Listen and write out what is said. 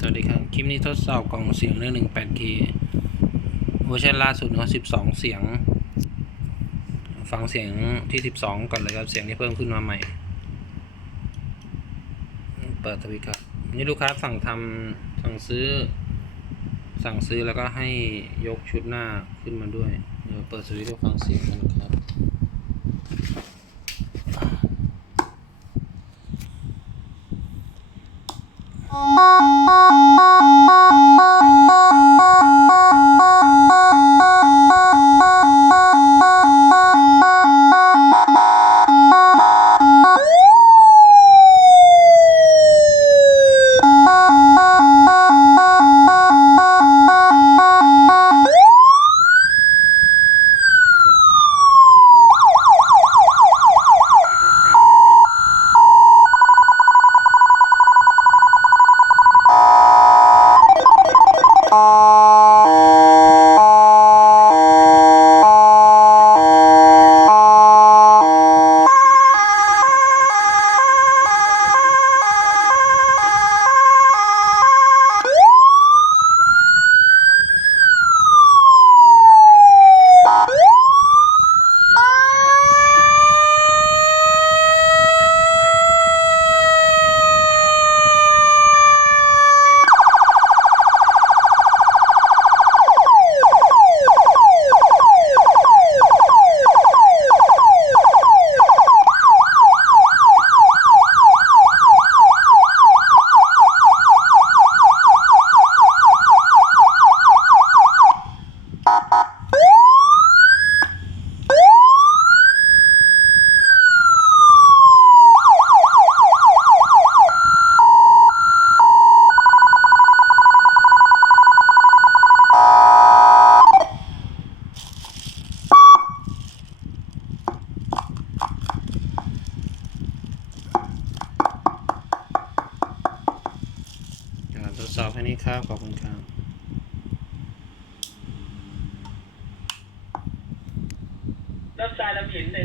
สวัสดีครับ คลิปนี้ทดสอบกล่องเสียงเรื่อง 18K เวอร์ชันล่าสุดก็12 เสียง ฟังเสียงที่ 12 ก่อนเลยครับ เสียงที่เพิ่มขึ้นมาใหม่ เปิดทวิตครับ นี่ลูกค้าสั่งทำสั่งซื้อ สั่งซื้อแล้วก็ให้ยกชุดหน้าขึ้นมาด้วยเดี๋ยวเปิดสวิตช์ให้ฟังเสียงกันครับ ค Oh. ทดสอบแค่นี้ครับ ขอบคุณครับแล้วทรายเราเห็นเลย